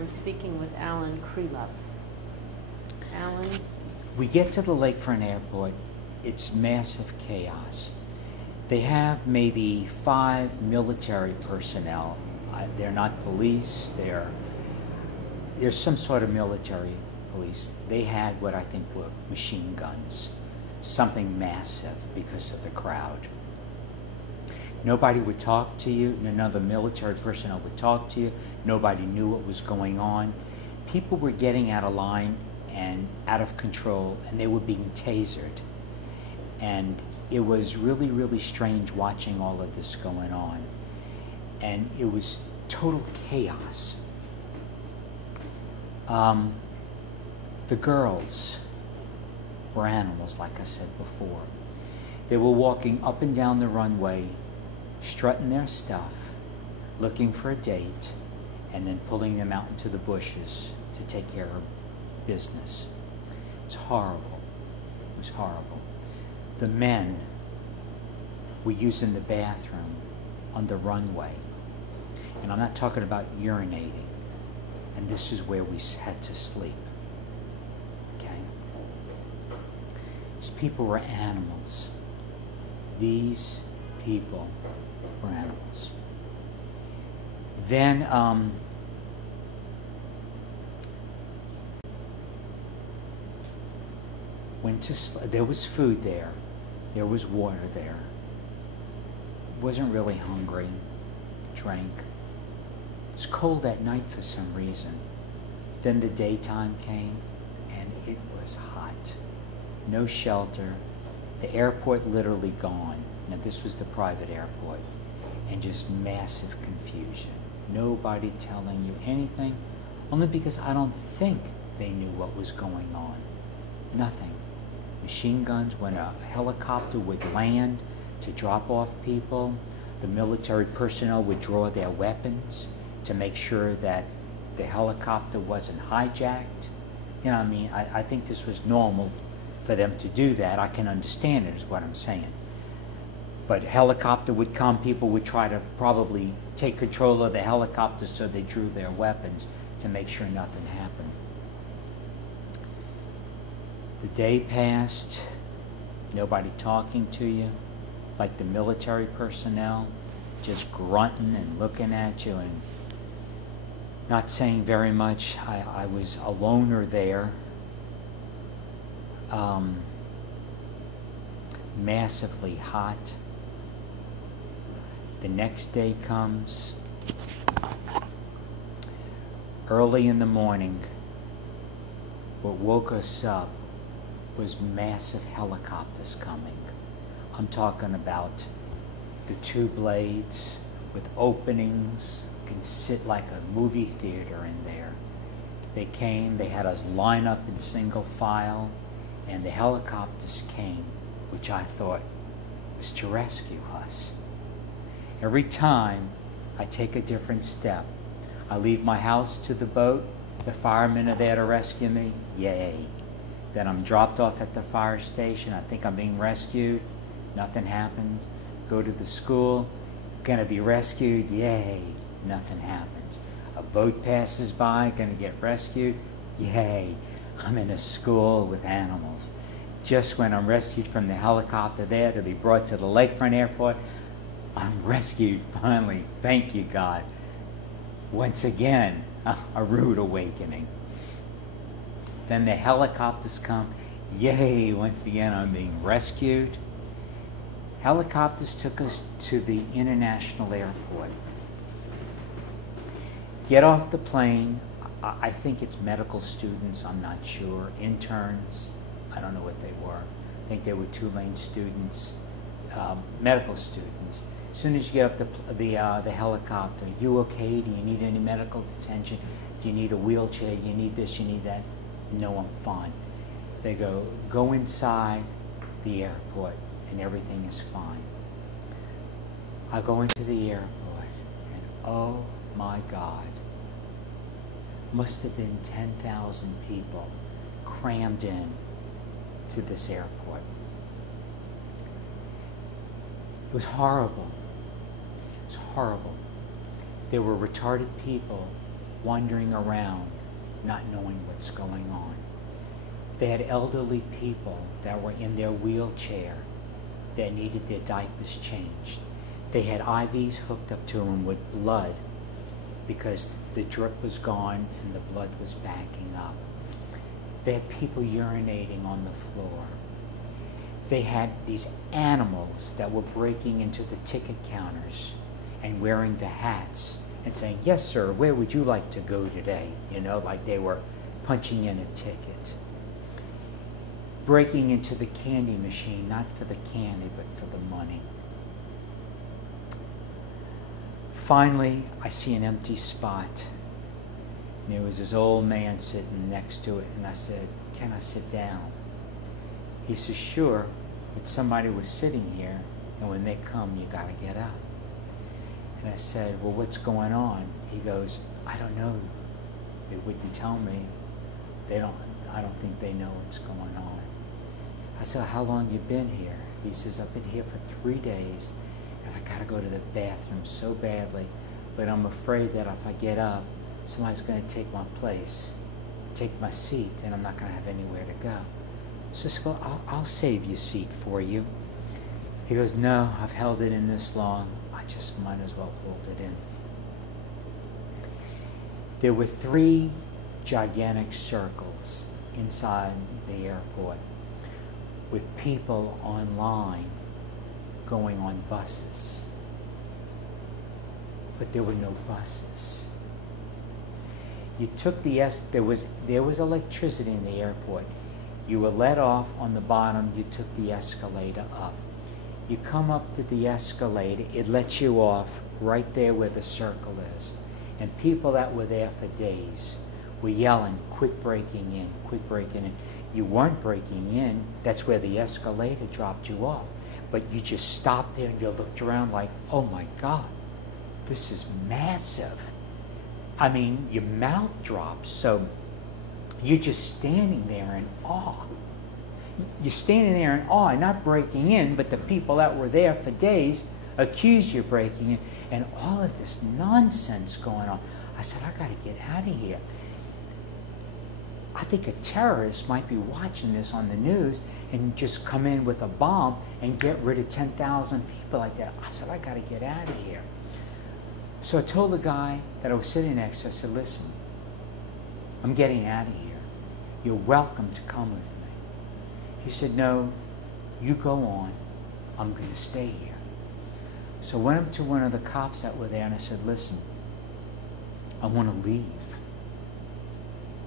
I'm speaking with Alan Krilov. Alan? We get to the Lakefront Airport, it's massive chaos. They have maybe 5 military personnel. They're not police, there's some sort of military police. They had what I think were machine guns, something massive because of the crowd. Nobody would talk to you, none of the military personnel would talk to you, nobody knew what was going on. People were getting out of line and out of control, and they were being tasered. And it was really, really strange watching all of this going on. And it was total chaos. The girls were animals, like I said before. They were walking up and down the runway, strutting their stuff, looking for a date, and then pulling them out into the bushes to take care of business. It was horrible. It was horrible. The men were using the bathroom on the runway. And I'm not talking about urinating. And this is where we had to sleep. Okay? These people were animals. These people were animals. Then went to sleep. There was food there. There was water there. Wasn't really hungry. Drank. It was cold at night for some reason. Then the daytime came and it was hot. No shelter. The airport literally gone. Now this was the private airport. And just massive confusion. Nobody telling you anything, only because I don't think they knew what was going on. Nothing. Machine guns, when a helicopter would land to drop off people, the military personnel would draw their weapons to make sure that the helicopter wasn't hijacked. You know what I mean? I think this was normal for them to do that. I can understand it, is what I'm saying. But helicopter would come, people would try to probably take control of the helicopter, so they drew their weapons to make sure nothing happened. The day passed, nobody talking to you, like the military personnel, just grunting and looking at you and not saying very much. I was a loner there. Massively hot. The next day comes. Early in the morning, what woke us up was massive helicopters coming. I'm talking about the 2 blades with openings. You can sit like a movie theater in there. They came, they had us line up in single file, and the helicopters came, which I thought was to rescue us. Every time I take a different step. I leave my house to the boat, the firemen are there to rescue me, yay. Then I'm dropped off at the fire station, I think I'm being rescued, nothing happens. Go to the school, gonna be rescued, yay, nothing happens. A boat passes by, gonna get rescued, yay, I'm in a school with animals. Just when I'm rescued from the helicopter there to be brought to the Lakefront Airport, I'm rescued finally, thank you God. Once again, a rude awakening. Then the helicopters come, yay, once again I'm being rescued. Helicopters took us to the international airport. Get off the plane, I think it's medical students, I'm not sure, interns, I don't know what they were. I think they were Tulane students, medical students. As soon as you get off the helicopter, you okay? Do you need any medical attention? Do you need a wheelchair? You need this, you need that? No, I'm fine. They go inside the airport and everything is fine. I go into the airport and oh my God, must have been 10,000 people crammed in to this airport. It was horrible. It was horrible. There were retarded people wandering around, not knowing what's going on. They had elderly people that were in their wheelchair that needed their diapers changed. They had IVs hooked up to them with blood because the drip was gone and the blood was backing up. They had people urinating on the floor. They had these animals that were breaking into the ticket counters and wearing the hats and saying, "Yes, sir, where would you like to go today?" You know, like they were punching in a ticket. Breaking into the candy machine, not for the candy, but for the money. Finally, I see an empty spot. And there was this old man sitting next to it, and I said, "Can I sit down?" He says, "Sure, but somebody was sitting here, and when they come, you got to get up." And I said, "Well, what's going on?" He goes, "I don't know. They wouldn't tell me. I don't think they know what's going on." I said, "How long you been here?" He says, "I've been here for 3 days, and I got to go to the bathroom so badly, but I'm afraid that if I get up, somebody's going to take my place, take my seat, and I'm not going to have anywhere to go." So I said, "Well, I'll save your seat for you." He goes, "No, I've held it in this long. I just might as well hold it in." There were 3 gigantic circles inside the airport with people online going on buses. But there were no buses. You took there was electricity in the airport. You were let off on the bottom, you took the escalator up. You come up to the escalator, it lets you off right there where the circle is. And people that were there for days were yelling, "Quit breaking in, quit breaking in." You weren't breaking in, that's where the escalator dropped you off. But you just stopped there and you looked around like, "Oh my God, this is massive." I mean, your mouth drops, so you're just standing there in awe. You're standing there in awe, not breaking in, but the people that were there for days accused you of breaking in, and all of this nonsense going on. I said, "I got to get out of here." I think a terrorist might be watching this on the news and just come in with a bomb and get rid of 10,000 people like that. I said, "I got to get out of here." So I told the guy that I was sitting next to, I said, "Listen, I'm getting out of here. You're welcome to come with me." He said, "No, you go on. I'm going to stay here." So I went up to one of the cops that were there and I said, "Listen, I want to leave."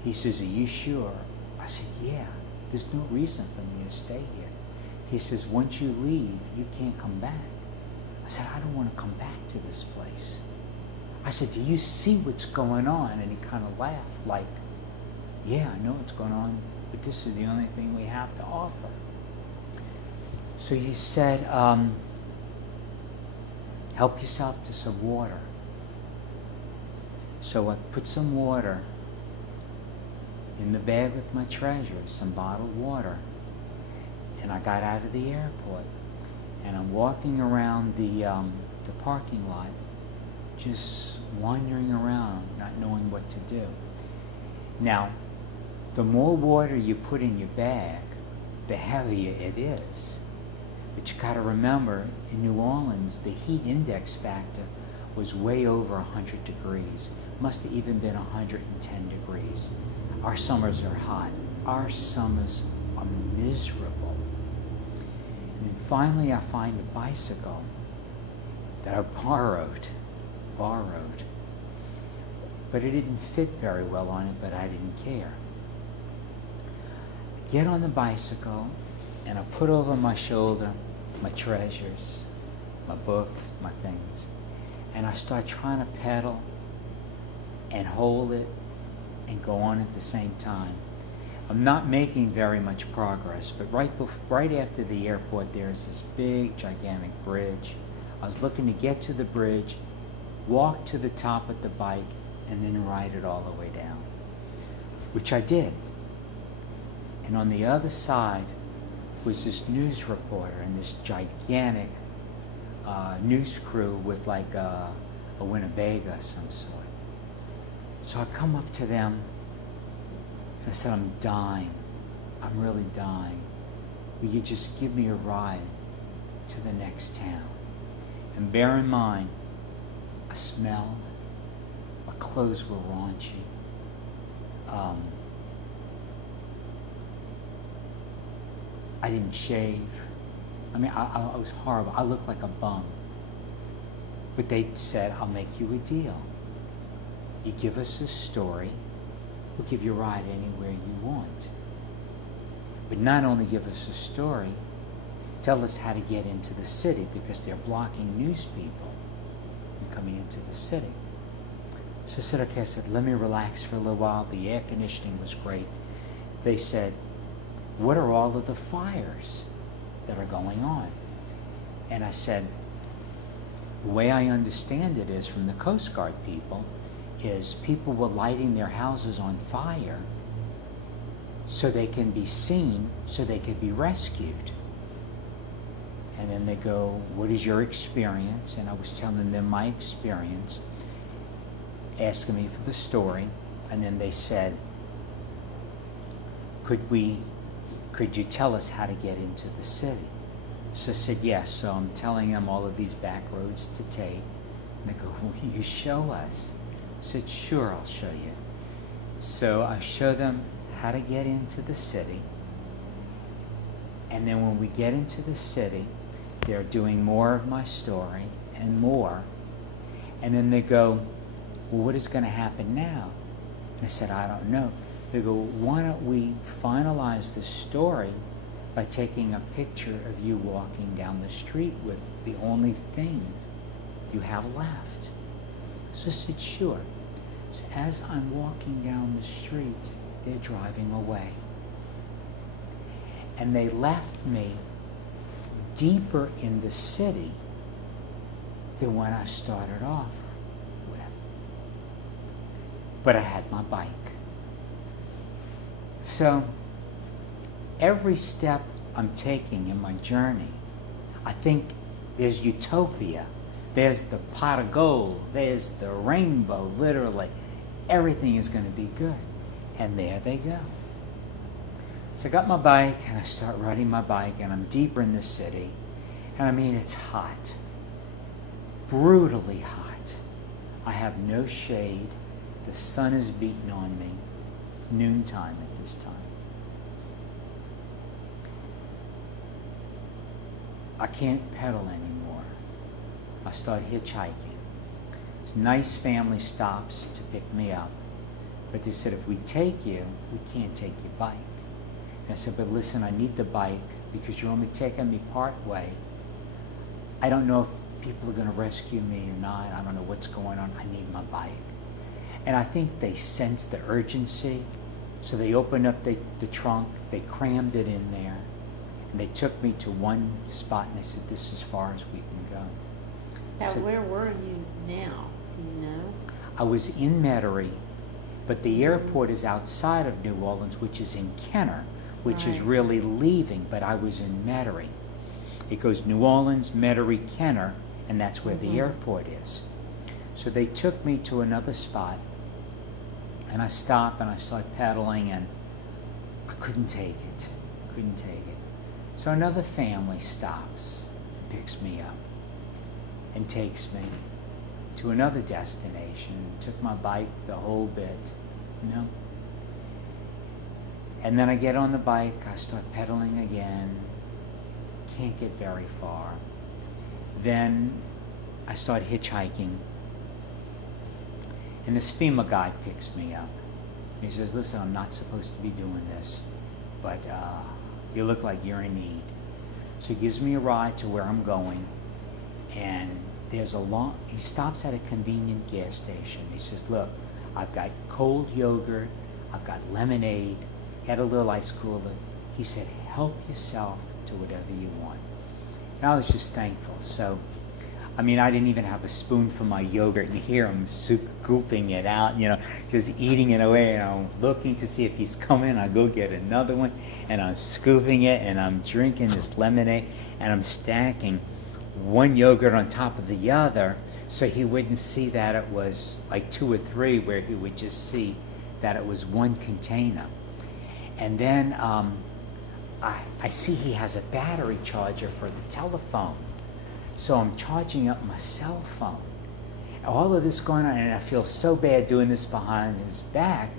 He says, "Are you sure?" I said, "Yeah, there's no reason for me to stay here." He says, "Once you leave, you can't come back." I said, "I don't want to come back to this place." I said, "Do you see what's going on?" And he kind of laughed like, "Yeah, I know what's going on, but this is the only thing we have to offer." So he said, "Help yourself to some water." So I put some water in the bag with my treasures, some bottled water, and I got out of the airport, and I'm walking around the parking lot, just wandering around, not knowing what to do. Now, the more water you put in your bag, the heavier it is. But you got to remember, in New Orleans, the heat index factor was way over 100 degrees. Must have even been 110 degrees. Our summers are hot. Our summers are miserable. And then finally I find a bicycle that I borrowed. But it didn't fit very well on it, but I didn't care. I get on the bicycle and I put over my shoulder my treasures, my books, my things, and I start trying to pedal and hold it and go on at the same time. I'm not making very much progress, but right after the airport, there's this big, gigantic bridge. I was looking to get to the bridge, walk to the top of the bike, and then ride it all the way down, which I did. And on the other side was this news reporter and this gigantic news crew with like a Winnebago of some sort. So I come up to them, and I said, I'm dying. I'm really dying. Will you just give me a ride to the next town? And bear in mind, I smelled. My clothes were raunchy. I didn't shave. I mean, I was horrible. I looked like a bum. But they said, I'll make you a deal. You give us a story, we'll give you a ride anywhere you want. But not only give us a story, tell us how to get into the city, because they're blocking news people from coming into the city. So I said, okay, I said, let me relax for a little while. The air conditioning was great. They said, what are all of the fires that are going on? And I said, the way I understand it is from the Coast Guard people, is people were lighting their houses on fire so they can be seen, so they could be rescued. And then they go, what is your experience? And I was telling them my experience, asking me for the story. And then they said, could you tell us how to get into the city? So I said, yes. So I'm telling them all of these back roads to take. And they go, will you show us? I said, sure, I'll show you. So I show them how to get into the city. And then when we get into the city, they're doing more of my story and more. And then they go, well, what is going to happen now? And I said, I don't know. They go, why don't we finalize the story by taking a picture of you walking down the street with the only thing you have left? So I said, sure. So as I'm walking down the street, they're driving away. And they left me deeper in the city than when I started off with. But I had my bike. So every step I'm taking in my journey, I think there's utopia. There's the pot of gold. There's the rainbow, literally. Everything is going to be good. And there they go. So I got my bike, and I start riding my bike, and I'm deeper in the city. And I mean, it's hot. Brutally hot. I have no shade. The sun is beating on me. It's noontime at this time. I can't pedal anymore. I start hitchhiking. This nice family stops to pick me up. But they said, if we take you, we can't take your bike. And I said, but listen, I need the bike because you're only taking me part way. I don't know if people are going to rescue me or not. I don't know what's going on. I need my bike. And I think they sensed the urgency. So they opened up the trunk. They crammed it in there. And they took me to one spot, and they said, this is as far as we can go. Now, So where were you now? Do you know? I was in Metairie, but the airport is outside of New Orleans, which is in Kenner, which is Right. really leaving, but I was in Metairie. It goes New Orleans, Metairie, Kenner, and that's where the airport is. So they took me to another spot, and I stopped, and I started pedaling, and I couldn't take it. Couldn't take it. So another family stops, picks me up, and takes me to another destination. Took my bike the whole bit, you know. And then I get on the bike, I start pedaling again, can't get very far. Then I start hitchhiking, and this FEMA guy picks me up. He says, listen, I'm not supposed to be doing this, but you look like you're in need. So he gives me a ride to where I'm going, and there's a long, he stops at a convenient gas station. He says, look, I've got cold yogurt, I've got lemonade, had a little ice cooler. He said, help yourself to whatever you want. And I was just thankful. So, I mean, I didn't even have a spoon for my yogurt, and here I'm scooping it out, you know, just eating it away, and I'm looking to see if he's coming. I go get another one, and I'm scooping it, and I'm drinking this lemonade, and I'm stacking one yogurt on top of the other so he wouldn't see that it was like 2 or 3, where he would just see that it was one container. And then I see he has a battery charger for the telephone. So I'm charging up my cell phone. All of this going on, and I feel so bad doing this behind his back,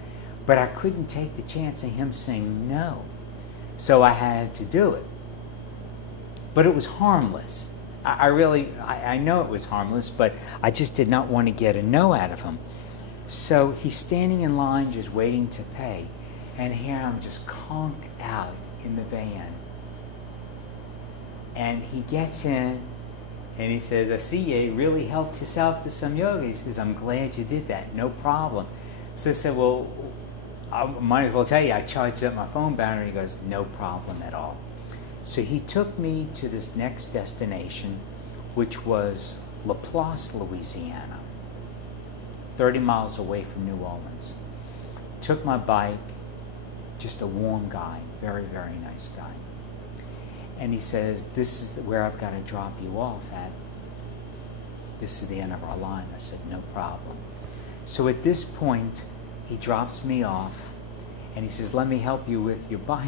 but I couldn't take the chance of him saying no. So I had to do it. But it was harmless. I know it was harmless, but I just did not want to get a no out of him. So he's standing in line just waiting to pay. And here I'm just conked out in the van. And he gets in and he says, I see you really helped yourself to some yoga. He says, I'm glad you did that, no problem. So I said, well, I might as well tell you, I charged up my phone battery. He goes, no problem at all. So he took me to this next destination, which was Laplace, Louisiana, 30 miles away from New Orleans. Took my bike, just a warm guy, very, very nice guy. And he says, this is where I've got to drop you off at. This is the end of our line. I said, no problem. So at this point, he drops me off, and he says, let me help you with your bike.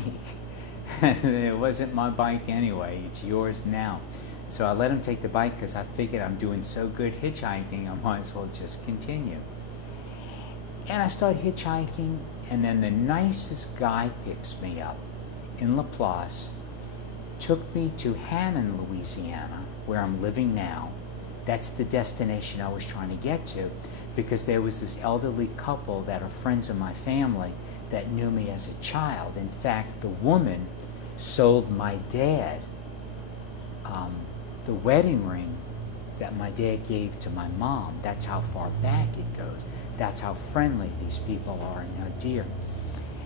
It wasn't my bike anyway, it's yours now. So I let him take the bike because I figured I'm doing so good hitchhiking, I might as well just continue. And I start hitchhiking, and then the nicest guy picks me up in Laplace, took me to Hammond, Louisiana, where I'm living now. That's the destination I was trying to get to, because there was this elderly couple that are friends of my family that knew me as a child. In fact, the woman sold my dad the wedding ring that my dad gave to my mom. That's how far back it goes. That's how friendly these people are and how dear.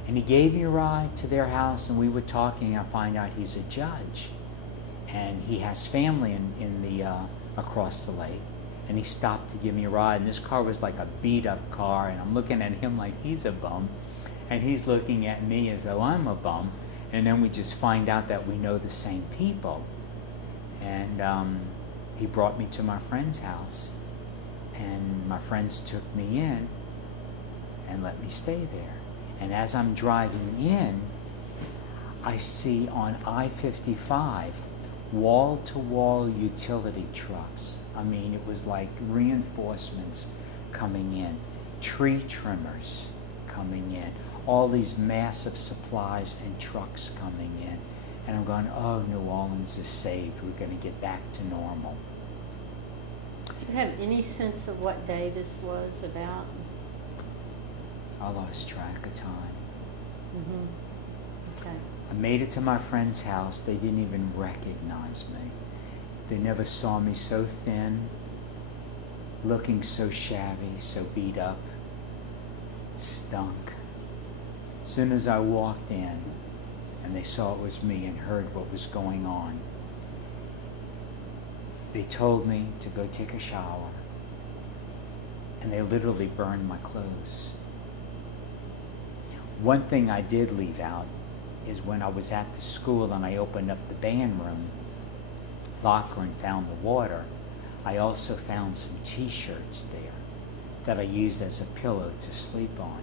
And he gave me a ride to their house, and we were talking. I find out he's a judge, and he has family in the across the lake. And he stopped to give me a ride, and this car was like a beat-up car, and I'm looking at him like he's a bum, and he's looking at me as though I'm a bum. And then we just find out that we know the same people. And he brought me to my friend's house, and my friends took me in and let me stay there. And as I'm driving in, I see on I-55 wall-to-wall utility trucks. I mean, it was like reinforcements coming in, tree trimmers coming in, all these massive supplies and trucks coming in. And I'm going, oh, New Orleans is saved. We're going to get back to normal. Do you have any sense of what day this was about? I lost track of time. Mm-hmm. Okay. I made it to my friend's house. They didn't even recognize me. They never saw me so thin, looking so shabby, so beat up, stunk. As soon as I walked in, and they saw it was me and heard what was going on, they told me to go take a shower, and they literally burned my clothes. One thing I did leave out is when I was at the school and I opened up the band room locker and found the water, I also found some t-shirts there that I used as a pillow to sleep on.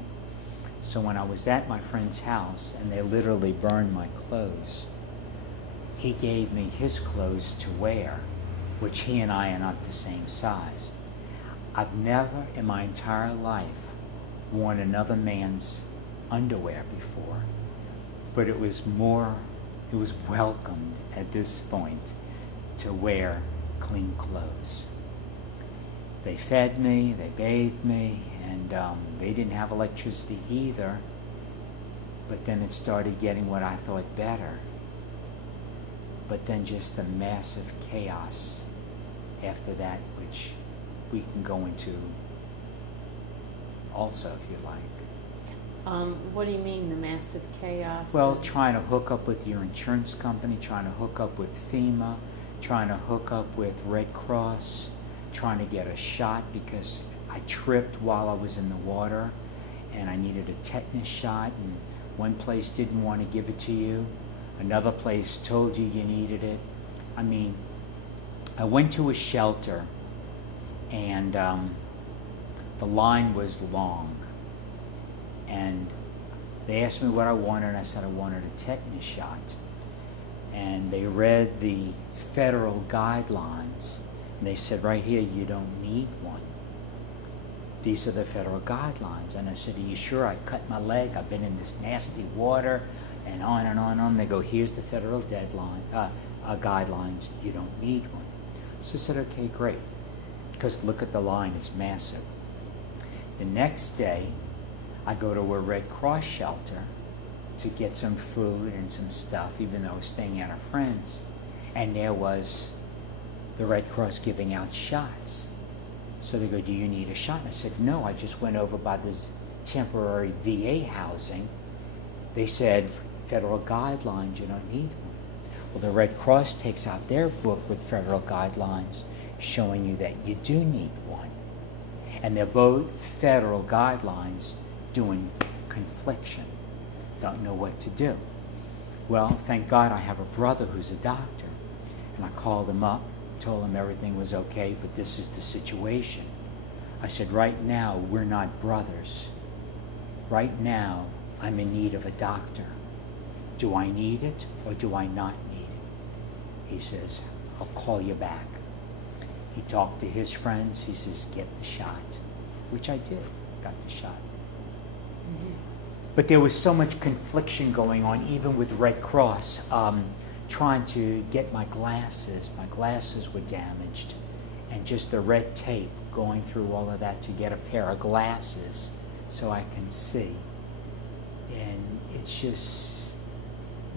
So when I was at my friend's house and they literally burned my clothes, he gave me his clothes to wear, which he and I are not the same size. I've never in my entire life worn another man's underwear before, but it was welcomed at this point to wear clean clothes. They fed me, they bathed me, and they didn't have electricity either, but then it started getting what I thought better. But then just the massive chaos after that, which we can go into also if you like. What do you mean, the massive chaos? Well, trying to hook up with your insurance company, trying to hook up with FEMA, trying to hook up with Red Cross, trying to get a shot because I tripped while I was in the water and I needed a tetanus shot, and one place didn't want to give it to you. Another place told you you needed it. I mean, I went to a shelter and the line was long. And they asked me what I wanted, and I said I wanted a tetanus shot. And they read the federal guidelines, and they said, right here, you don't need one. These are the federal guidelines. And I said, are you sure? I cut my leg, I've been in this nasty water, and on and on and on. They go, here's the federal guidelines, you don't need one. So I said, okay, great, because look at the line, it's massive. The next day, I go to a Red Cross shelter to get some food and some stuff, even though I was staying at a friend's. And there was the Red Cross giving out shots. So they go, do you need a shot? And I said, no, I just went over by this temporary VA housing. They said, federal guidelines, you don't need one. Well, the Red Cross takes out their book with federal guidelines showing you that you do need one. And they're both federal guidelines doing confliction. Don't know what to do. Well, thank God I have a brother who's a doctor. And I called him up, told him everything was okay, but this is the situation. I said, right now, we're not brothers. Right now, I'm in need of a doctor. Do I need it or do I not need it? He says, I'll call you back. He talked to his friends. He says, get the shot, which I did, got the shot. Mm-hmm. But there was so much confliction going on, even with Red Cross, trying to get my glasses. My glasses were damaged, and just the red tape going through all of that to get a pair of glasses so I can see. And it's just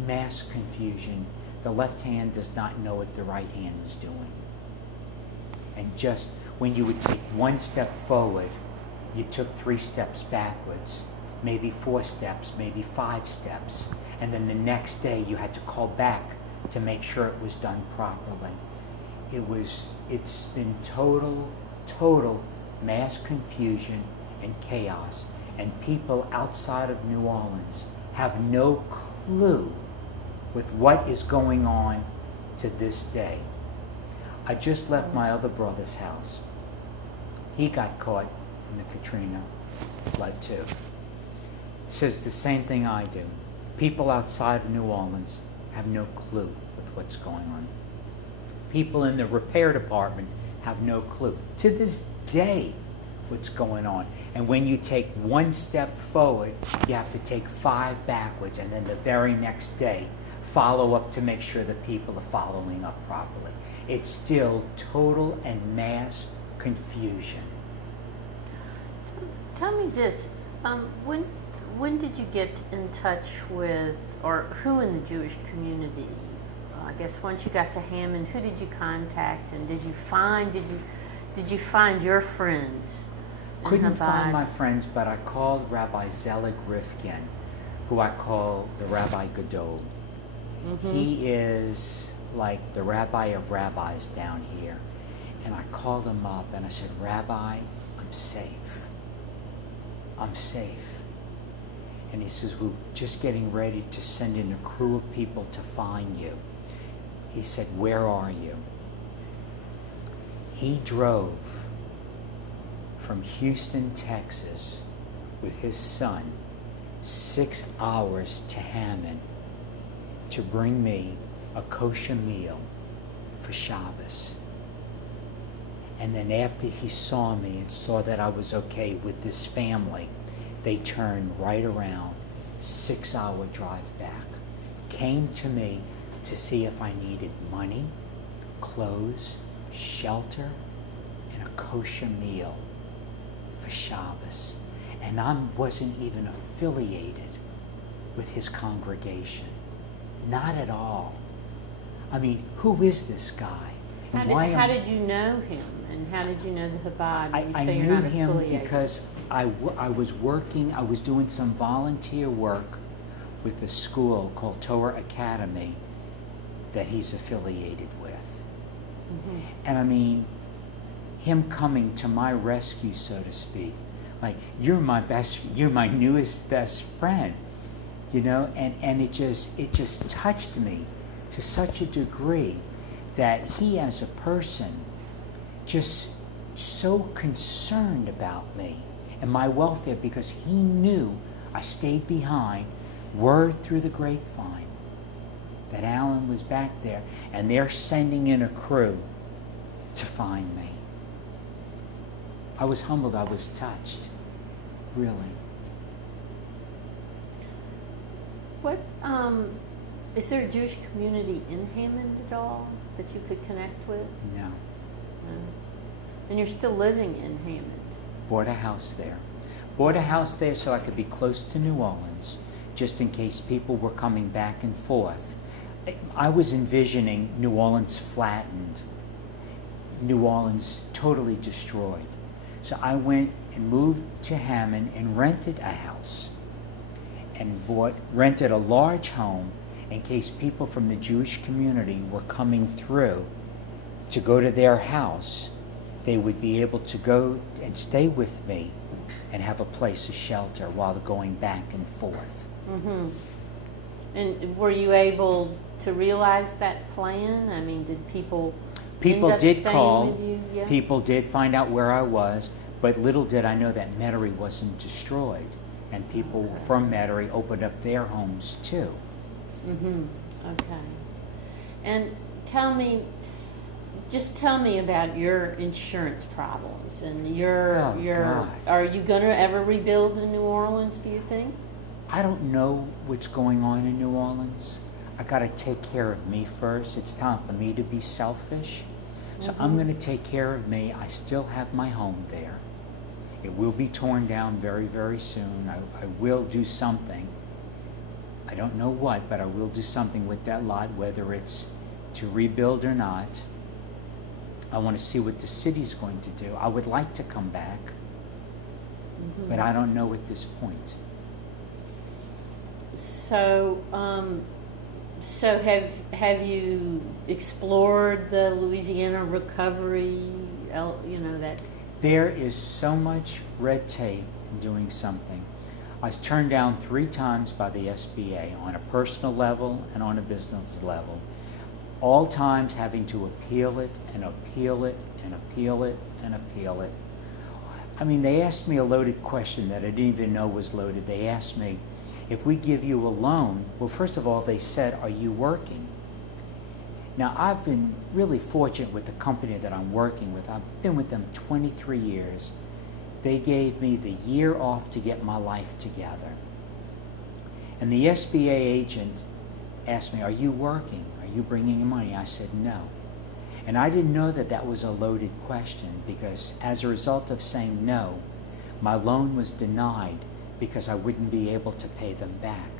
mass confusion. The left hand does not know what the right hand is doing. And just when you would take one step forward, you took 3 steps backwards, maybe 4 steps, maybe 5 steps. And then the next day you had to call back to make sure it was done properly. It's been total mass confusion and chaos. And people outside of New Orleans have no clue with what is going on to this day. I just left my other brother's house. He got caught in the Katrina flood too. Says the same thing I do. People outside of New Orleans have no clue with what's going on. People in the repair department have no clue to this day what's going on. And when you take 1 step forward, you have to take 5 backwards, and then the very next day follow up to make sure that people are following up properly. It's still total and mass confusion. Tell me this, when did you get in touch with, or who in the Jewish community? I guess once you got to Hammond, who did you contact, and did you find your friends? Couldn't find my friends, but I called Rabbi Zelig Rivkin, who I call the Rabbi Gadol. Mm-hmm. He is like the rabbi of rabbis down here. And I called him up and I said, Rabbi, I'm safe. I'm safe. And he says, we're just getting ready to send in a crew of people to find you. He said, where are you? He drove from Houston, Texas, with his son, 6 hours to Hammond to bring me a kosher meal for Shabbos. And then after he saw me and saw that I was okay with this family, they turned right around, 6-hour drive back, came to me to see if I needed money, clothes, shelter, and a kosher meal for Shabbos. And I wasn't even affiliated with his congregation. Not at all. I mean, who is this guy? How did you know him? And how did you know the Chabad? I knew him because I was working, I was doing some volunteer work with a school called Torah Academy that he's affiliated with. Mm-hmm. And I mean, him coming to my rescue, so to speak, like, you're my newest best friend, you know, and it just touched me to such a degree that he as a person just so concerned about me and my welfare because he knew I stayed behind. Word through the grapevine that Alan was back there, and they're sending in a crew to find me. I was humbled. I was touched, really. What, is there a Jewish community in Hammond at all that you could connect with? No. No. And you're still living in Hammond? Bought a house there. Bought a house there so I could be close to New Orleans, just in case people were coming back and forth. I was envisioning New Orleans flattened, New Orleans totally destroyed. So I went and moved to Hammond and rented a house and rented a large home in case people from the Jewish community were coming through to go to their house. They would be able to go and stay with me and have a place of shelter while they're going back and forth. Mm-hmm. And were you able to realize that plan? I mean, did people end up did staying call. with you? Yeah. People did find out where I was, but little did I know that Metairie wasn't destroyed. And people from Metairie opened up their homes too. Mm-hmm. Okay. And just tell me about your insurance problems and your. Are you going to ever rebuild in New Orleans, do you think? I don't know what's going on in New Orleans. I got to take care of me first. It's time for me to be selfish. So I'm going to take care of me. I still have my home there. It will be torn down very, very soon. I will do something. I don't know what, but I will do something with that lot, whether it's to rebuild or not. I want to see what the city's going to do. I would like to come back, but I don't know at this point. So, have you explored the Louisiana recovery? That. There is so much red tape in doing something. I was turned down 3 times by the SBA on a personal level and on a business level. All times having to appeal it and appeal it and appeal it and appeal it. I mean, they asked me a loaded question that I didn't even know was loaded. They asked me, if we give you a loan, well, first of all, they said, are you working? Now, I've been really fortunate with the company that I'm working with. I've been with them 23 years. They gave me the year off to get my life together. And the SBA agent asked me, are you working? Are you bringing in money? I said, no. And I didn't know that that was a loaded question because as a result of saying no, my loan was denied because I wouldn't be able to pay them back.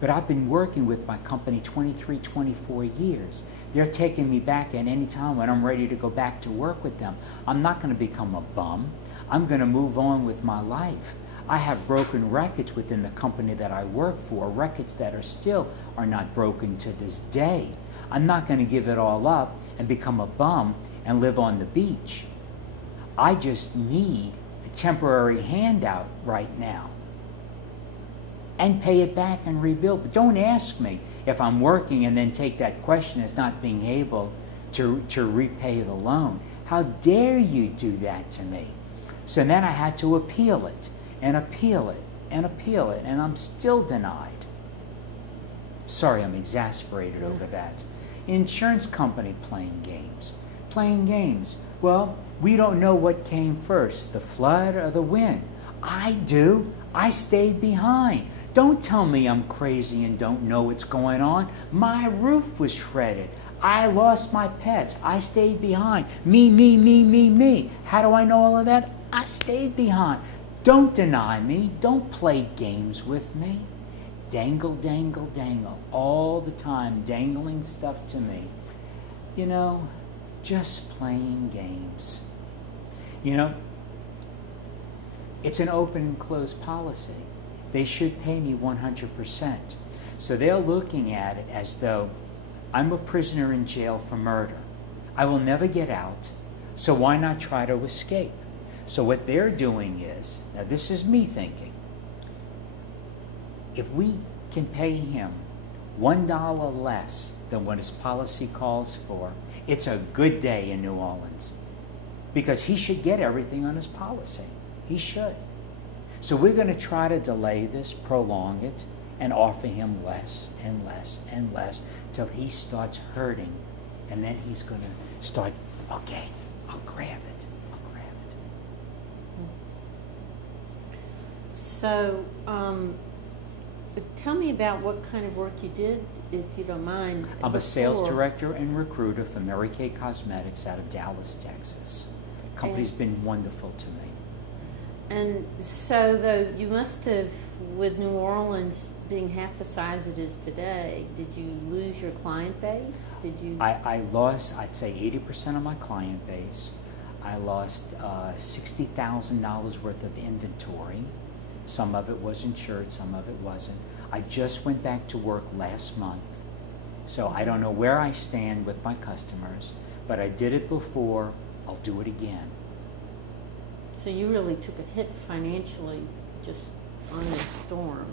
But I've been working with my company 23, 24 years. They're taking me back at any time when I'm ready to go back to work with them. I'm not going to become a bum. I'm going to move on with my life. I have broken records within the company that I work for, records that are not broken to this day. I'm not going to give it all up and become a bum and live on the beach. I just need a temporary handout right now and pay it back and rebuild. But don't ask me if I'm working and then take that question as not being able to repay the loan. How dare you do that to me? So then I had to appeal it and appeal it and appeal it, and I'm still denied. Sorry, I'm exasperated over that. Insurance company playing games. Playing games. Well, we don't know what came first, the flood or the wind. I do. I stayed behind. Don't tell me I'm crazy and don't know what's going on. My roof was shredded. I lost my pets. I stayed behind. Me, me, me, me, me. How do I know all of that? I stayed behind. Don't deny me. Don't play games with me. Dangle, dangle, dangle. All the time dangling stuff to me. You know, just playing games. You know, it's an open and closed policy. They should pay me 100%. So they're looking at it as though I'm a prisoner in jail for murder. I will never get out, so why not try to escape? So what they're doing is, now this is me thinking, if we can pay him $1 less than what his policy calls for, it's a good day in New Orleans. because he should get everything on his policy. He should. So we're going to try to delay this, prolong it, and offer him less and less and less till he starts hurting. And then he's going to start, okay, I'll grab it. I'll grab it. So, tell me about what kind of work you did, if you don't mind. I'm a sales director and recruiter for Mary Kay Cosmetics out of Dallas, Texas. The company's been wonderful to me. And so, though, you must have, with New Orleans being half the size it is today, did you lose your client base? Did you? I lost, I'd say 80% of my client base. I lost $60,000 worth of inventory. Some of it was insured, some of it wasn't. I just went back to work last month. So I don't know where I stand with my customers, but I did it before, I'll do it again. So you really took a hit financially just on this storm.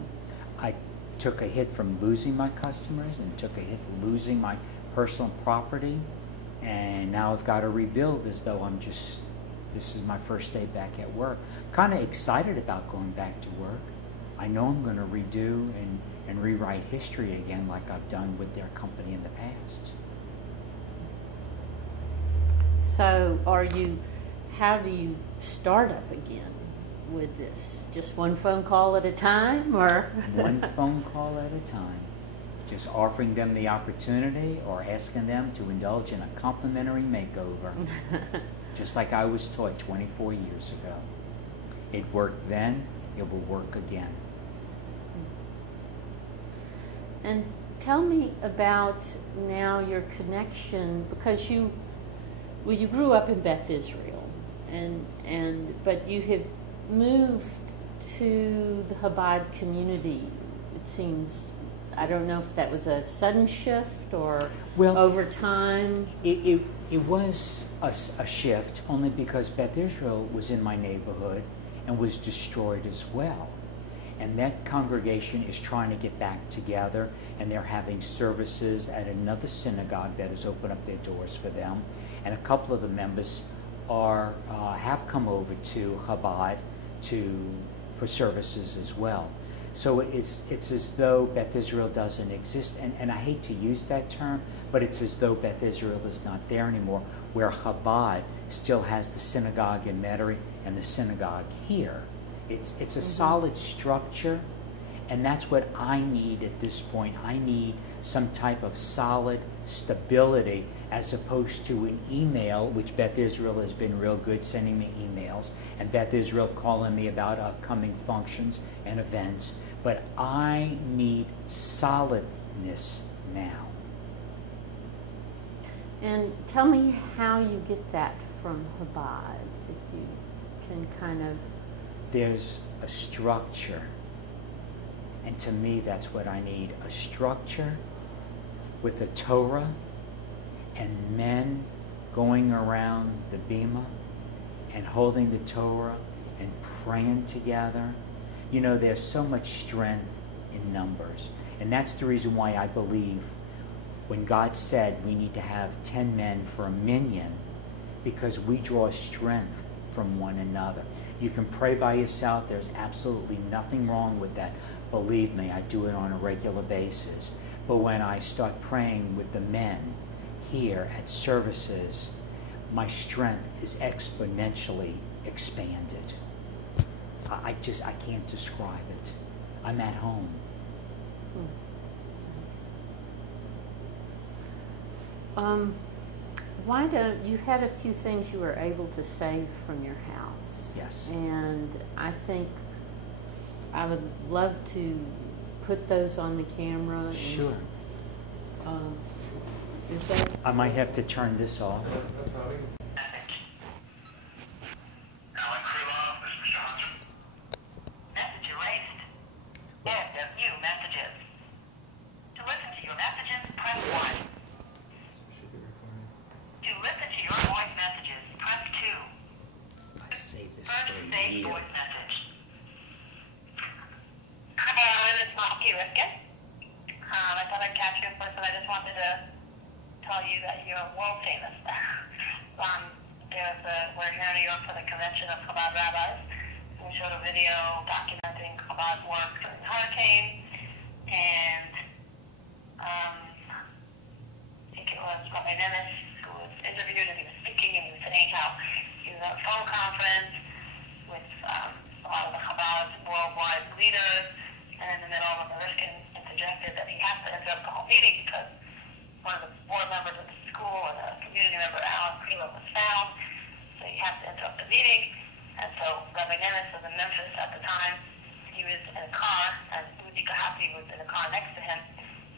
I took a hit from losing my customers and took a hit from losing my personal property, and now I've got to rebuild as though I'm just, this is my first day back at work. Kind of excited about going back to work. I know I'm going to redo and rewrite history again like I've done with their company in the past. So how do you start up again with this? Just one phone call at a time, or? One phone call at a time. Just offering them the opportunity or asking them to indulge in a complimentary makeover. Just like I was taught 24 years ago. It worked then, it will work again. And tell me about now your connection, because you grew up in Beth Israel, but you have moved to the Chabad community, it seems. I don't know if that was a sudden shift or over time. It was a shift only because Beth Israel was in my neighborhood and was destroyed as well. And that congregation is trying to get back together, and they're having services at another synagogue that has opened up their doors for them. And a couple of the members have come over to Chabad for services as well. So it's as though Beth Israel doesn't exist, and I hate to use that term, but it's as though Beth Israel is not there anymore, where Chabad still has the synagogue in Metairie and the synagogue here. It's a solid structure, and that's what I need at this point. I need some type of solid stability as opposed to an email, which Beth Israel has been real good sending me emails, and Beth Israel calling me about upcoming functions and events. But I need solidness now. And tell me how you get that from Chabad, if you can kind of... There's a structure, and to me that's what I need, a structure with a Torah and men going around the bima and holding the Torah and praying together. You know, there's so much strength in numbers, and that's the reason why I believe when God said we need to have 10 men for a minyan, because we draw strength from one another. You can pray by yourself. There's absolutely nothing wrong with that. Believe me, I do it on a regular basis. But when I start praying with the men here at services, my strength is exponentially expanded. I can't describe it. I'm at home. Nice. Why don't you had a few things you were able to save from your house? Yes. And I think I would love to put those on the camera. Sure. And, is that? I might have to turn this off. Krilov, this is Mr. Hunter. Message erased. You messages. To listen to your messages, press 1. To listen to your voice messages, press 2. I saved this First for a save year. voice message. Hi, it's Rabbi Rivkin. I thought I'd catch you first, but I just wanted to tell you that you're world famous. we're here in New York for the convention of Chabad rabbis. We showed a video documenting Chabad work during the hurricane, and I think it was Rabbi Nemes who was interviewed, and he was speaking, and he was saying how he was at a phone conference with a lot of the Chabad worldwide leaders, and in the middle of the Rivkin interjected that he has to interrupt the whole meeting because one of the board members of the school and a community member, Krilov, was found, so he has to interrupt the meeting. And so Rabbi Nemes was in Memphis at the time. He was in a car, and Uzi Kahafi was in a car next to him.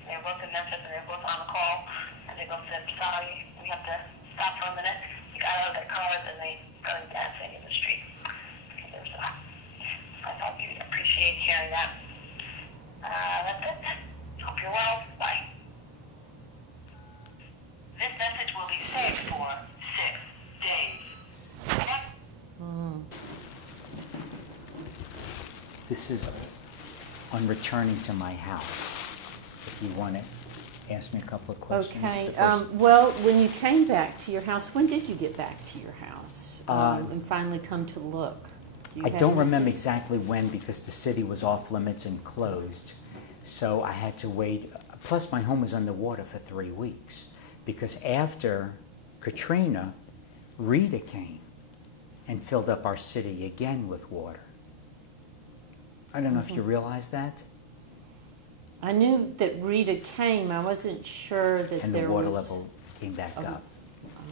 They were both in Memphis, and they were both on the call, and they both said, sorry, we have to stop for a minute. They got out of their cars, and they started dancing in the street. I hope you appreciate hearing that. That's it. Hope you're well. Bye. This message will be saved for 6 days. This is on returning to my house. If you want to ask me a couple of questions. Okay. Well, when you came back to your house, when did you get back to your house and finally come to look? I don't remember exactly when because the city was off limits and closed. So I had to wait. Plus, my home was underwater for 3 weeks because after Katrina, Rita came and filled up our city again with water. I don't know if you realize that. I knew that Rita came. I wasn't sure that and there the water was... level came back up.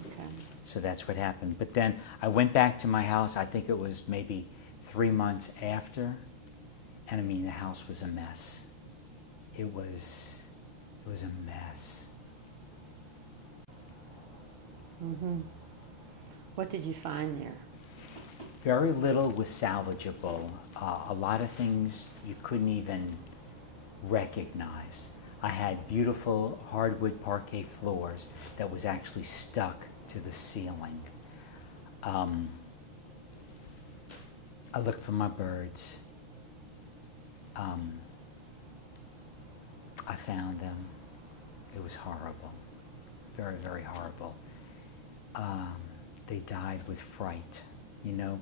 Okay. So that's what happened. But then I went back to my house. I think it was maybe 3 months after. And I mean, the house was a mess. It was a mess. Mm-hmm. What did you find there? Very little was salvageable. A lot of things you couldn't even recognize. I had beautiful hardwood parquet floors that was actually stuck to the ceiling. I looked for my birds. I found them. It was horrible. Very, very horrible. They died with fright. You know,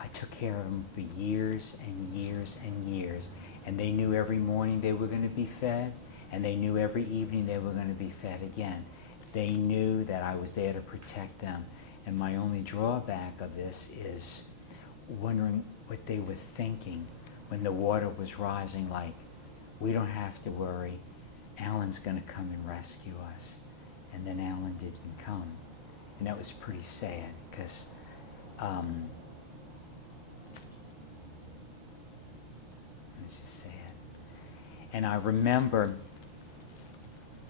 I took care of them for years and years and years. And they knew every morning they were going to be fed, and they knew every evening they were going to be fed again. They knew that I was there to protect them. And my only drawback of this is wondering what they were thinking when the water was rising, like, we don't have to worry, Alan's going to come and rescue us. And then Alan didn't come. And that was pretty sad, because it was just sad. And I remember,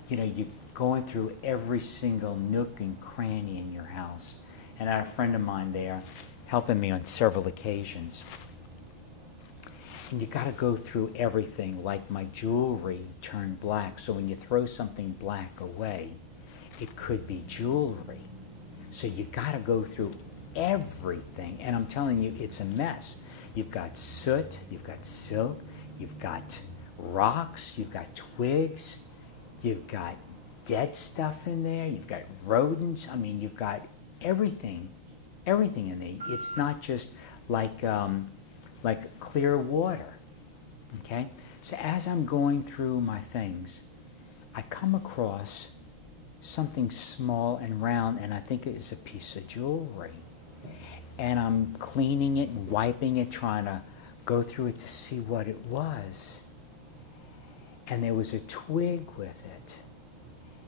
you know, you going through every single nook and cranny in your house. And I had a friend of mine there helping me on several occasions. And you got to go through everything, like my jewelry turned black. So when you throw something black away, it could be jewelry. So you got to go through everything. And I'm telling you, it's a mess. You've got soot, you've got silk, you've got rocks, you've got twigs, you've got dead stuff in there, you've got rodents. I mean, you've got everything in there. It's not just like clear water, okay? So as I'm going through my things, I come across something small and round, and I think it is a piece of jewelry. And I'm cleaning it and wiping it, trying to go through it to see what it was. And there was a twig with it,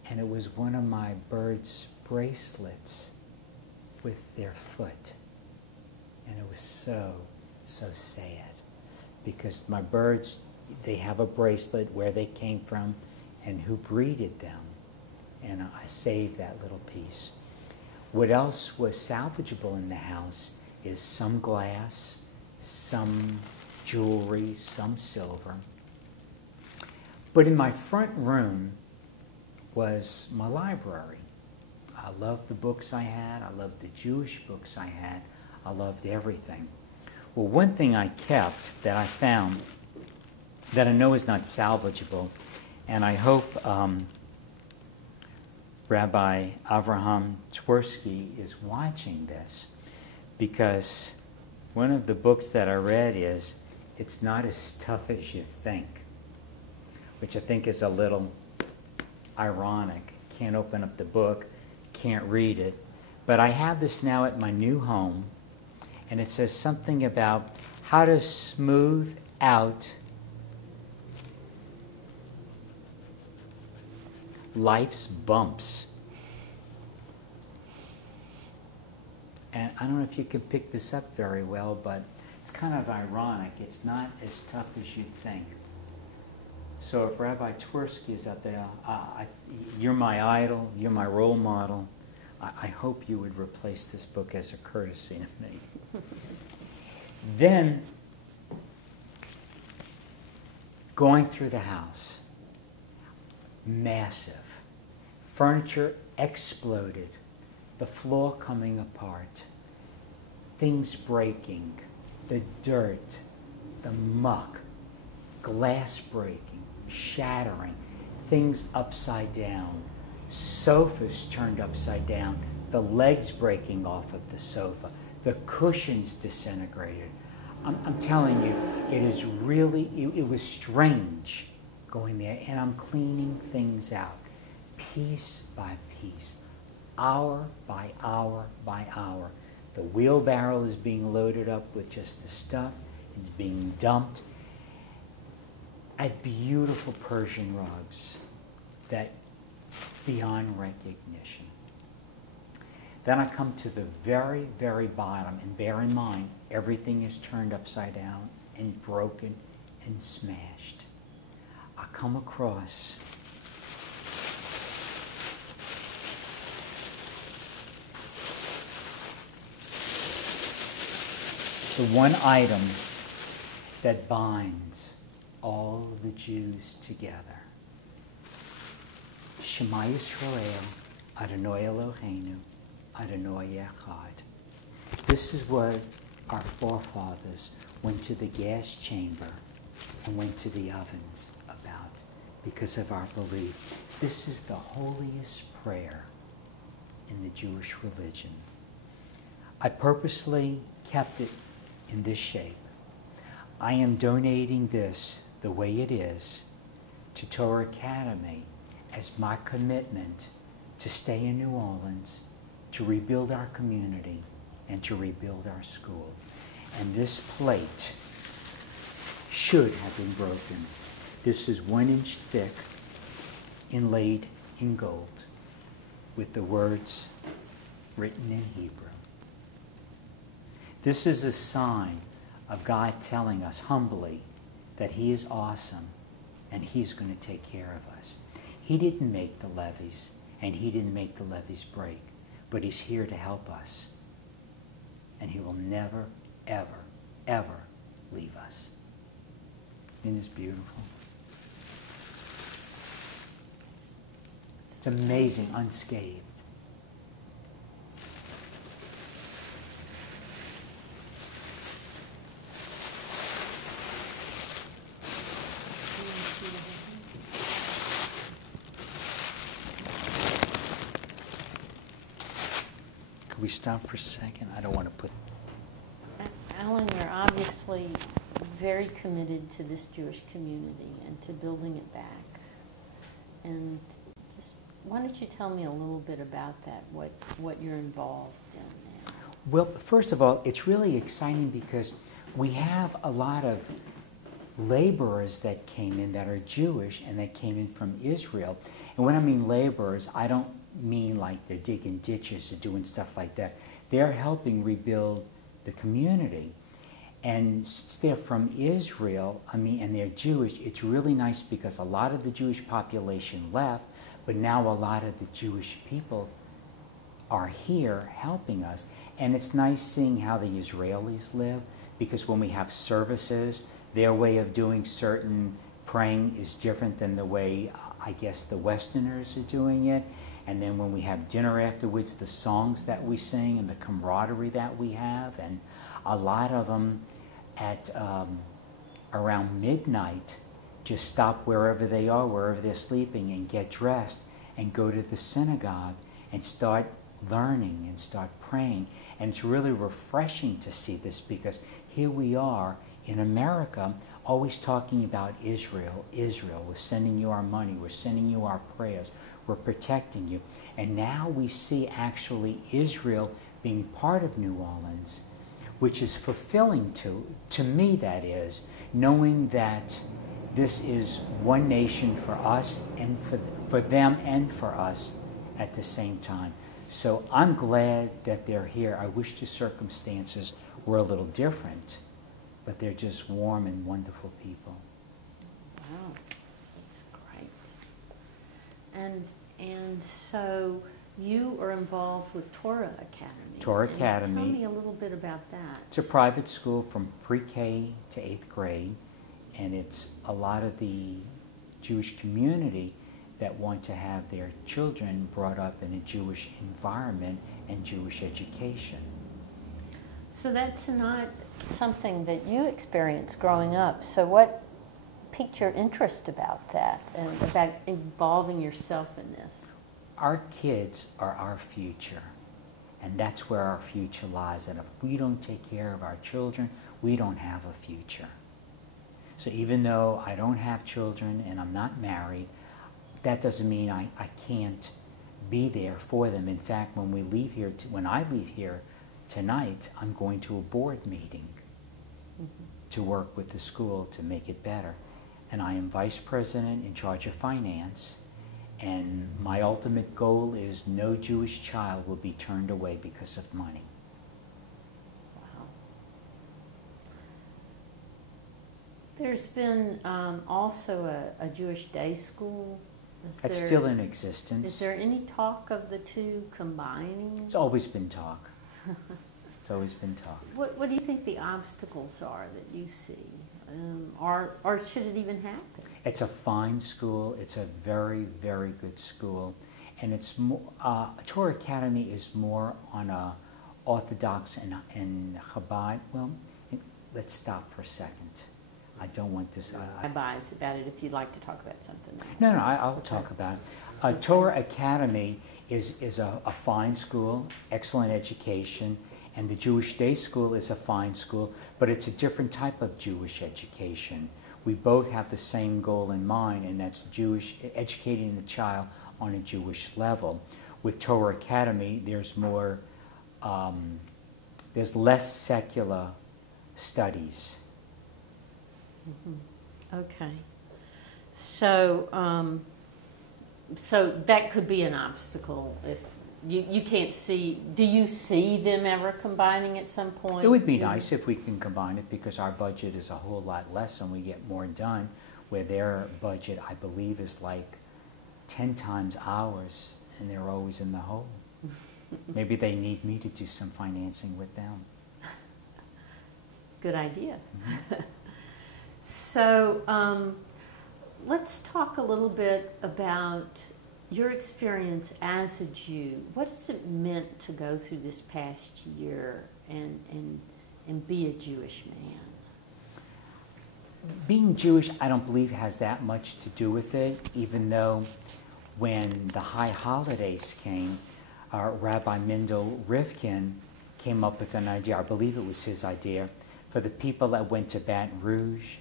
and it was one of my birds' bracelets with their foot. And it was so, so sad, because my birds, they have a bracelet, where they came from and who breeded them. And I saved that little piece. What else was salvageable in the house is some glass, some jewelry, some silver. But in my front room was my library. I loved the books I had. I loved the Jewish books I had. I loved everything. Well, one thing I kept that I found that I know is not salvageable, and I hope Rabbi Avraham Twersky is watching this, because one of the books that I read is It's Not as Tough as You Think, which I think is a little ironic. Can't open up the book, can't read it. But I have this now at my new home, and it says something about how to smooth out life's bumps. And I don't know if you can pick this up very well, but it's kind of ironic. It's not as tough as you think. So if Rabbi Twersky is out there, you're my idol, you're my role model. I hope you would replace this book as a courtesy of me. Then, going through the house, massive. Furniture exploded, the floor coming apart, things breaking, the dirt, the muck, glass breaking, shattering, things upside down, sofas turned upside down, the legs breaking off of the sofa, the cushions disintegrated. I'm telling you, it is really, it was strange going there, and I'm cleaning things out, piece by piece, hour by hour by hour. The wheelbarrow is being loaded up with just the stuff. It's being dumped. I had beautiful Persian rugs that beyond recognition. Then I come to the very, very bottom, and bear in mind, everything is turned upside down and broken and smashed. I come across the one item that binds all the Jews together. Shema Yisrael, Adonai Eloheinu, Adonai Echad. This is what our forefathers went to the gas chamber and went to the ovens about because of our belief. This is the holiest prayer in the Jewish religion. I purposely kept it in this shape. I am donating this the way it is to Torah Academy as my commitment to stay in New Orleans, to rebuild our community, and to rebuild our school. And this plate should have been broken. This is 1 inch thick, inlaid in gold, with the words written in Hebrew. This is a sign of God telling us humbly that He is awesome and He's going to take care of us. He didn't make the levees, and He didn't make the levees break, but He's here to help us. And He will never, ever, ever leave us. Isn't this beautiful? It's amazing, unscathed. Could we stop for a second? I don't want to put... Alan, you're obviously very committed to this Jewish community and to building it back. And just, why don't you tell me a little bit about that, what you're involved in now? Well, first of all, it's really exciting because we have a lot of laborers that came in that are Jewish and that came in from Israel. And when I mean laborers, I don't mean like they're digging ditches or doing stuff like that. They're helping rebuild the community. And since they're from Israel, and they're Jewish, it's really nice because a lot of the Jewish population left, but now a lot of the Jewish people are here helping us. And it's nice seeing how the Israelis live, because when we have services, their way of doing certain praying is different than the way, I guess, the Westerners are doing it. And then when we have dinner afterwards, the songs that we sing and the camaraderie that we have, and a lot of them at around midnight just stop wherever they are, wherever they're sleeping, and get dressed and go to the synagogue and start learning and start praying. And it's really refreshing to see this, because here we are in America always talking about Israel. Israel, we're sending you our money, we're sending you our prayers, we're protecting you. And now we see actually Israel being part of New Orleans, which is fulfilling to me, that is, knowing that this is one nation for us and for them and for us at the same time. So I'm glad that they're here. I wish the circumstances were a little different, but they're just warm and wonderful people. Wow, that's great. And so you are involved with Torah Academy. Torah Academy. Tell me a little bit about that. It's a private school from pre-K to 8th grade, and it's a lot of the Jewish community that want to have their children brought up in a Jewish environment and Jewish education. So that's not something that you experienced growing up. So what piqued your interest about that and about involving yourself in this? Our kids are our future, and that's where our future lies. And if we don't take care of our children, we don't have a future. So even though I don't have children and I'm not married, that doesn't mean I can't be there for them. In fact, when I leave here tonight, I'm going to a board meeting to work with the school to make it better. And I am vice president in charge of finance, and my ultimate goal is no Jewish child will be turned away because of money. Wow. There's been also a Jewish day school. That's still in existence. Is there any talk of the two combining? It's always been talk. It's always been talk. What do you think the obstacles are that you see? Or should it even happen? It's a fine school. It's a very, very good school. And it's more, Torah Academy is more on a Orthodox and Chabad. Well, let's stop for a second. I don't want this. I'm biased about it if you'd like to talk about something else. No, I'll talk about it. Torah Academy is a fine school, excellent education, and the Jewish Day School is a fine school, but it's a different type of Jewish education. We both have the same goal in mind, and that's educating the child on a Jewish level. With Torah Academy, there's more, there's less secular studies. Mm-hmm. Okay. So, so that could be an obstacle if you can't see. Do you see them ever combining at some point? It would be nice if we can combine it, because our budget is a whole lot less and we get more done, where their budget, I believe, is like 10 times ours, and they're always in the hole. Maybe they need me to do some financing with them. Good idea. Mm-hmm. So let's talk a little bit about your experience as a Jew. What has it meant to go through this past year and be a Jewish man? Being Jewish, I don't believe, has that much to do with it, even though when the high holidays came, Rabbi Zelig Rivkin came up with an idea. I believe it was his idea, for the people that went to Baton Rouge,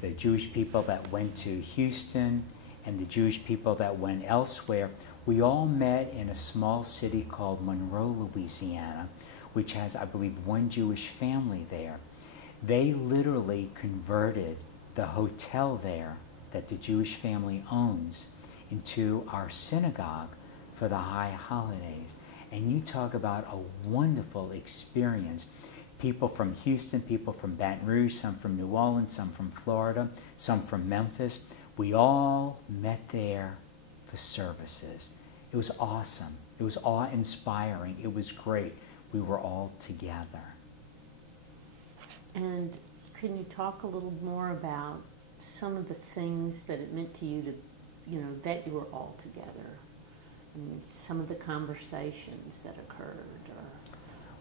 the Jewish people that went to Houston, and the Jewish people that went elsewhere. We all met in a small city called Monroe, Louisiana, which has, I believe, one Jewish family there. They literally converted the hotel there that the Jewish family owns into our synagogue for the high holidays. And you talk about a wonderful experience. People from Houston, people from Baton Rouge, some from New Orleans, some from Florida, some from Memphis. We all met there for services. It was awesome. It was awe-inspiring. It was great. We were all together. And can you talk a little more about some of the things that it meant to you to, you know, that you were all together? I mean, some of the conversations that occurred.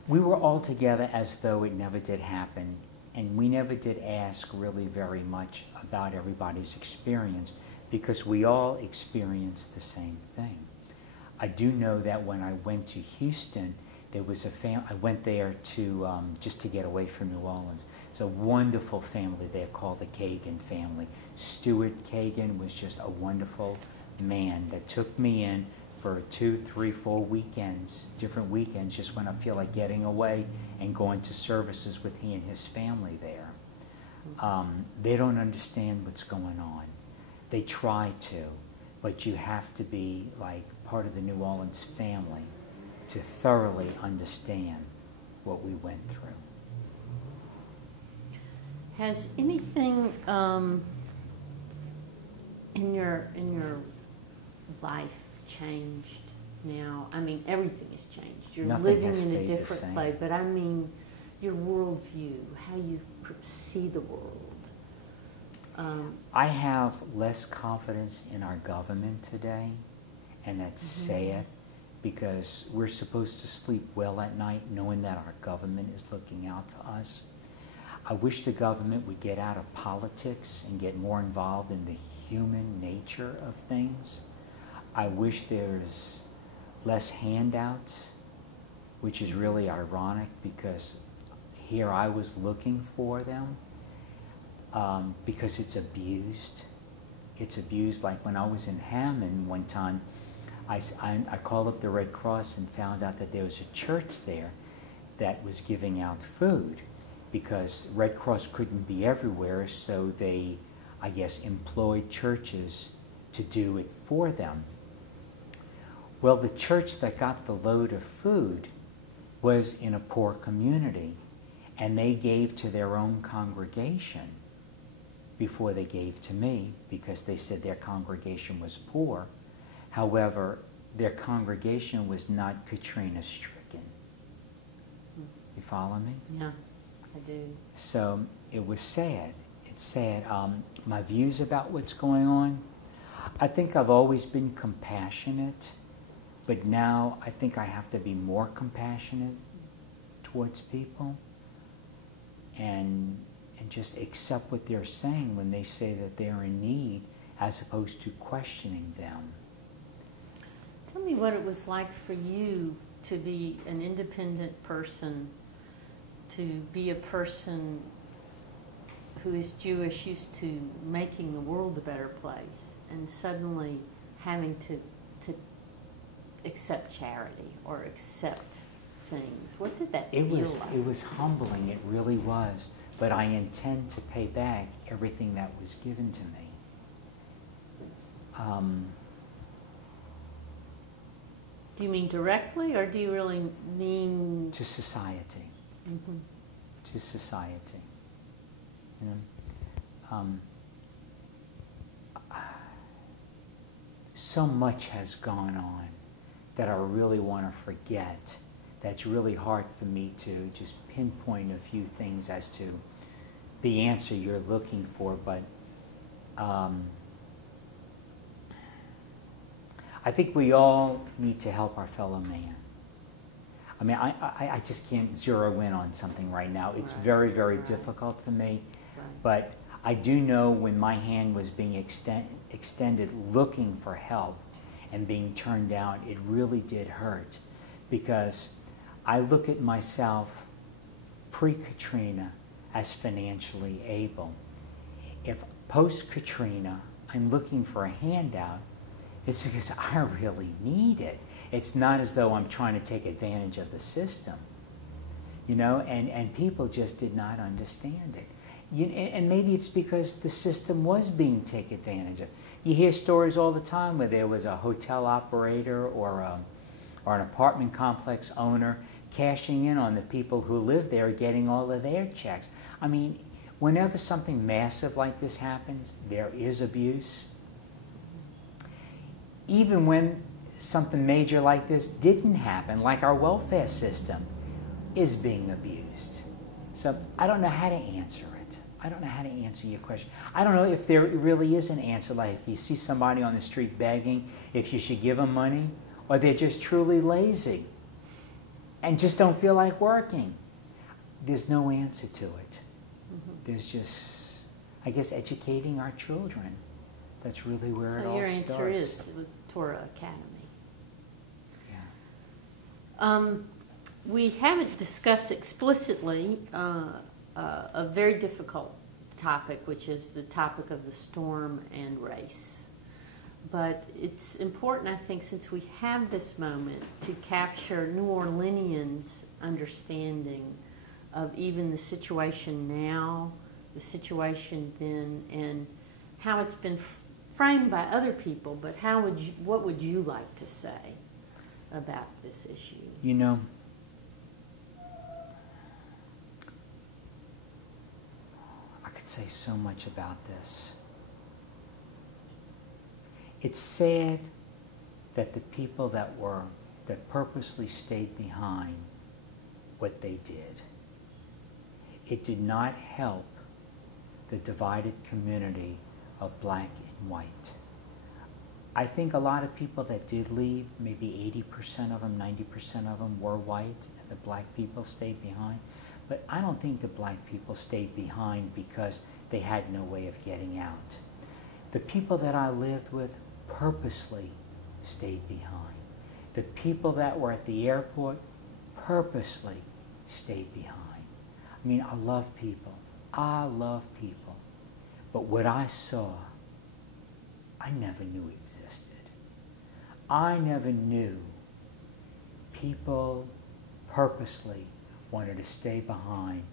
We were all together as though it never did happen, and we never did ask really very much about everybody's experience, because we all experienced the same thing. I do know that when I went to Houston, there was a I went there to just to get away from New Orleans. It's a wonderful family there called the Kagan family. Stuart Kagan was just a wonderful man that took me in for 2, 3, 4 weekends, different weekends, just when I feel like getting away and going to services with he and his family there. They don't understand what's going on. They try to, but you have to be like part of the New Orleans family to thoroughly understand what we went through. Has anything in your life changed now? I mean, everything has changed. You're Nothing living has in a stayed the different same. place, but I mean, your worldview, how you see the world. I have less confidence in our government today, and that's sad, because we're supposed to sleep well at night knowing that our government is looking out for us. I wish the government would get out of politics and get more involved in the human nature of things. I wish there's less handouts, which is really ironic because here I was looking for them, because it's abused. It's abused. Like when I was in Hammond one time, I called up the Red Cross and found out that there was a church there that was giving out food, because Red Cross couldn't be everywhere, so they, I guess, employed churches to do it for them. Well, the church that got the load of food was in a poor community, and they gave to their own congregation before they gave to me, because they said their congregation was poor. However, their congregation was not Katrina stricken. You follow me? Yeah, I do. So it was sad. It's sad. My views about what's going on, I think I've always been compassionate, but now I think I have to be more compassionate towards people and just accept what they're saying when they say that they're in need, as opposed to questioning them. Tell me what it was like for you to be an independent person, to be a person who is Jewish, used to making the world a better place, and suddenly having to accept charity or accept things. What did that feel like? It was humbling, it really was. But I intend to pay back everything that was given to me. Do you mean directly, or do you really mean to society? Mm-hmm. To society. You know, so much has gone on that I really want to forget. That's really hard for me to just pinpoint a few things as to the answer you're looking for, but I think we all need to help our fellow man. I mean, I just can't zero in on something right now. It's very, very difficult for me, but I do know when my hand was being extended looking for help and being turned down, it really did hurt, because I look at myself pre-Katrina as financially able. If post-Katrina I'm looking for a handout, it's because I really need it. It's not as though I'm trying to take advantage of the system, you know, and people just did not understand it. And maybe it's because the system was being taken advantage of. You hear stories all the time where there was a hotel operator or an apartment complex owner cashing in on the people who live there, getting all of their checks. I mean, whenever something massive like this happens, there is abuse. Even when something major like this didn't happen, like our welfare system is being abused. So I don't know how to answer it. I don't know how to answer your question. I don't know if there really is an answer, like if you see somebody on the street begging, if you should give them money, or they're just truly lazy and just don't feel like working. There's no answer to it. There's just, I guess, educating our children. That's really where it all starts. So your answer is with Torah Academy. We haven't discussed explicitly a very difficult topic, which is the topic of the storm and race. But it's important, I think, since we have this moment, to capture New Orleanians' understanding of even the situation now, the situation then, and how it's been framed by other people. But what would you like to say about this issue? You know, I could say so much about this. It's sad that the people that purposely stayed behind what they did, it did not help the divided community of black and white. I think a lot of people that did leave, maybe 80% of them, 90% of them were white, and the black people stayed behind. But I don't think the black people stayed behind because they had no way of getting out. The people that I lived with purposely stayed behind. The people that were at the airport purposely stayed behind. I mean, I love people. I love people. But what I saw, I never knew existed. I never knew people purposely wanted to stay behind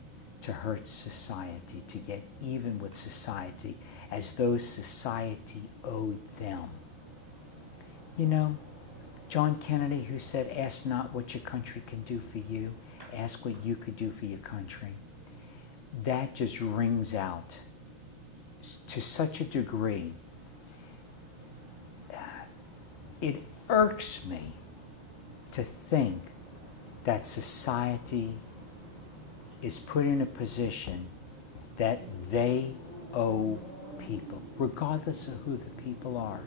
to hurt society, to get even with society, as though society owed them. You know, John Kennedy, who said, "Ask not what your country can do for you, ask what you could do for your country." That just rings out to such a degree. It irks me to think that society is put in a position that they owe people, regardless of who the people are.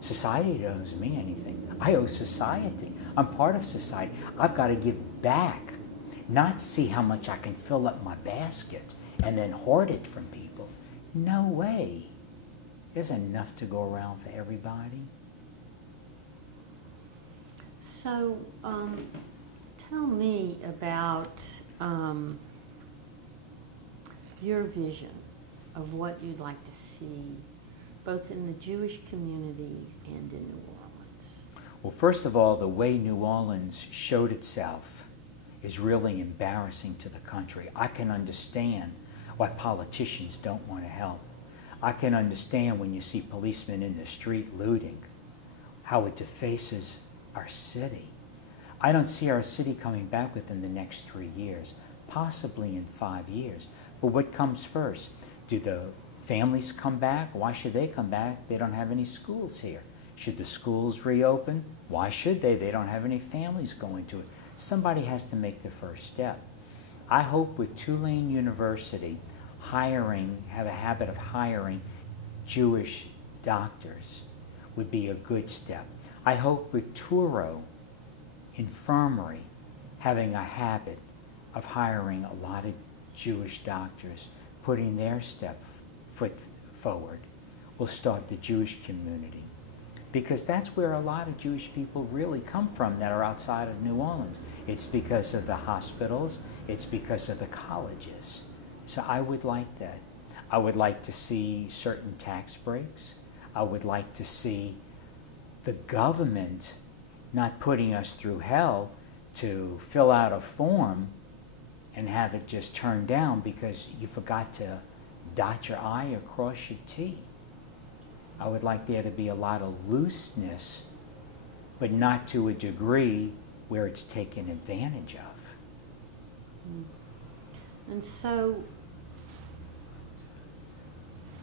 Society owes me anything. I owe society. I'm part of society. I've got to give back, not see how much I can fill up my basket and then hoard it from people. No way. There's enough to go around for everybody. So, tell me about your vision of what you'd like to see both in the Jewish community and in New Orleans. Well, first of all, the way New Orleans showed itself is really embarrassing to the country. I can understand why politicians don't want to help. I can understand when you see policemen in the street looting, how it defaces our city. I don't see our city coming back within the next 3 years, possibly in 5 years. But what comes first? Do the families come back? Why should they come back? They don't have any schools here. Should the schools reopen? Why should they? They don't have any families going to it. Somebody has to make the first step. I hope with Tulane University have a habit of hiring Jewish doctors would be a good step. I hope with Touro Infirmary having a habit of hiring a lot of Jewish doctors, putting their foot forward, will start the Jewish community. Because that's where a lot of Jewish people really come from that are outside of New Orleans. It's because of the hospitals, it's because of the colleges. So I would like that. I would like to see certain tax breaks. I would like to see the government not putting us through hell to fill out a form and have it just turned down because you forgot to dot your I or cross your T. I would like there to be a lot of looseness, but not to a degree where it's taken advantage of. And so,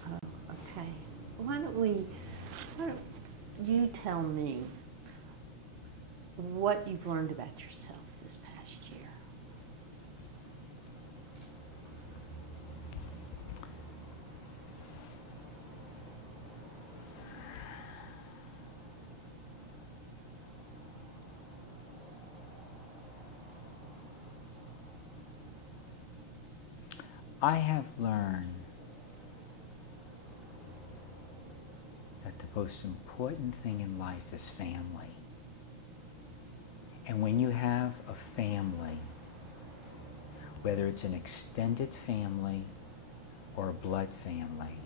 okay, why don't you tell me what you've learned about yourself this past year? I have learned that the most important thing in life is family. And when you have a family, whether it's an extended family or a blood family,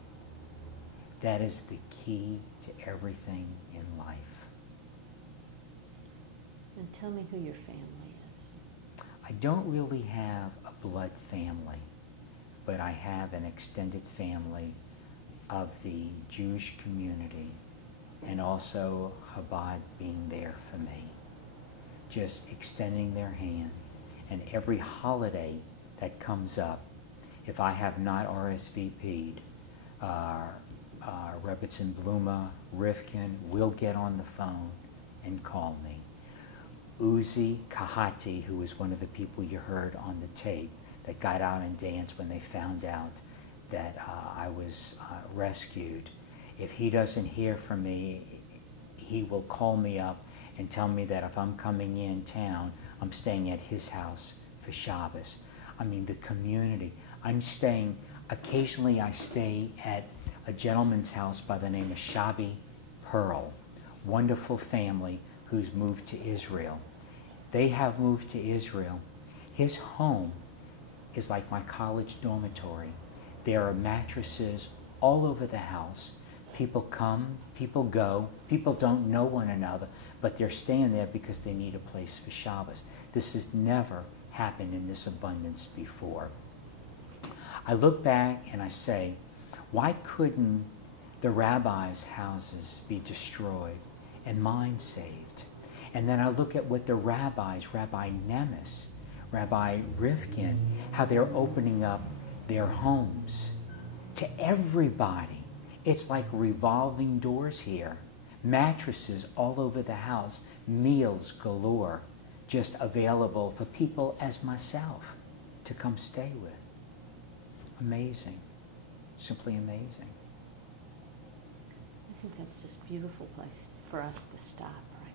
that is the key to everything in life. And tell me who your family is. I don't really have a blood family, but I have an extended family of the Jewish community, and also Chabad being there for me, just extending their hand. And every holiday that comes up, if I have not RSVP'd, Rabbi Rivkin will get on the phone and call me. Uzi Kahati, who was one of the people you heard on the tape that got out and danced when they found out that I was rescued, if he doesn't hear from me, he will call me up and tell me that if I'm coming in town, I'm staying at his house for Shabbos. I mean, the community. Occasionally I stay at a gentleman's house by the name of Shabby Pearl, wonderful family who's moved to Israel. They have moved to Israel. His home is like my college dormitory. There are mattresses all over the house. People come, people go, people don't know one another, but they're staying there because they need a place for Shabbos. This has never happened in this abundance before. I look back and I say, why couldn't the rabbis' houses be destroyed and mine saved? And then I look at what the rabbis, Rabbi Nemes, Rabbi Rivkin, how they're opening up their homes to everybody. It's like revolving doors here. Mattresses all over the house, meals galore, just available for people as myself to come stay with. Amazing. Simply amazing. I think that's just a beautiful place for us to stop, right?